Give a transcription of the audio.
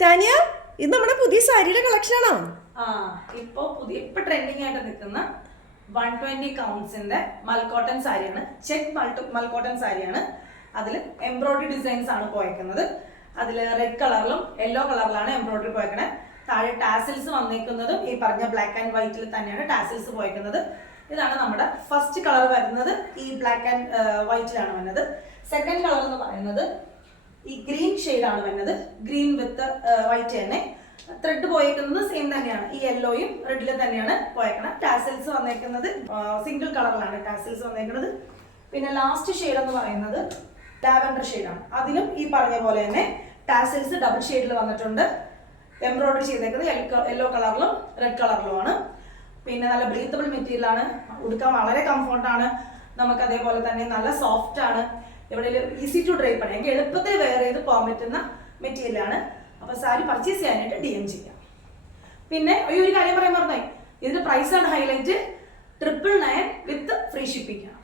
ടാനിയ ഇത് നമ്മുടെ പുതിയ സാരിയുടെ കളക്ഷൻ ആണോ? ഇപ്പൊ ട്രെൻഡിങ് ആയിട്ട് നിൽക്കുന്ന 120 കൗണ്ട്സിന്റെ മൽക്കോട്ടൺ സാരിയാണ്. ചെക്ക് മൽക്കോട്ടൺ സാരിയാണ്. അതിൽ എംബ്രോയിഡറി ഡിസൈൻസ് ആണ് പോയേക്കുന്നത്. അതിൽ റെഡ് കളറിലും യെല്ലോ കളറിലാണ് എംബ്രോയിഡറി പോയേക്കണേ. താഴെ ടാസിൽസ് വന്നേക്കുന്നതും ഈ പറഞ്ഞ ബ്ലാക്ക് ആൻഡ് വൈറ്റിൽ തന്നെയാണ് ടാസിൽസ് പോയേക്കുന്നത്. ഇതാണ് നമ്മുടെ ഫസ്റ്റ് കളർ വരുന്നത്. ഈ ബ്ലാക്ക് ആൻഡ് വൈറ്റിലാണ് വരുന്നത്. സെക്കൻഡ് കളർ എന്ന് പറയുന്നത് ഈ ഗ്രീൻ ഷെയ്ഡാണ് വരുന്നത്. ഗ്രീൻ വിത്ത് വൈറ്റ് തന്നെ. ത്രെഡ് പോയേക്കുന്നത് സെയിം തന്നെയാണ്. ഈ യെല്ലോയും റെഡിലും തന്നെയാണ് പോയേക്കുന്നത്. ടാസിൽസ് വന്നേക്കുന്നത് സിംഗിൾ കളറിലാണ് ടാസിൽസ് വന്നേക്കുന്നത്. പിന്നെ ലാസ്റ്റ് ഷെയ്ഡ് എന്ന് പറയുന്നത് ലാവൻഡർ ഷെയ്ഡാണ്. അതിലും ഈ പറഞ്ഞ പോലെ തന്നെ ടാസിൽസ് ഡബിൾ ഷെയ്ഡിൽ വന്നിട്ടുണ്ട്. എംബ്രോയിഡറി ചെയ്തേക്കുന്നത് യെല്ലോ കളറിലും റെഡ് കളറിലുമാണ്. പിന്നെ നല്ല ബ്രീത്തബിൾ മെറ്റീരിയൽ ആണ്. ഉടുക്കാൻ വളരെ കംഫർട്ടാണ്. നമുക്ക് അതേപോലെ തന്നെ നല്ല സോഫ്റ്റ് ആണ്. എവിടെയെങ്കിലും ഈസി ടു ഡ്രൈപ്പ് ആണ്. എനിക്ക് എളുപ്പത്തിൽ വെയർ ചെയ്ത് പോകാൻ പറ്റുന്ന മെറ്റീരിയലാണ്. അപ്പോൾ സാരി പർച്ചേസ് ചെയ്യാനായിട്ട് DM ചെയ്യാം. പിന്നെ ഈ ഒരു കാര്യം പറയാൻ പറഞ്ഞേ, ഇതിന്റെ പ്രൈസാണ് ഹൈലൈറ്റ്. 999 വിത്ത് ഫ്രീ ഷിപ്പിംഗ് ആണ്.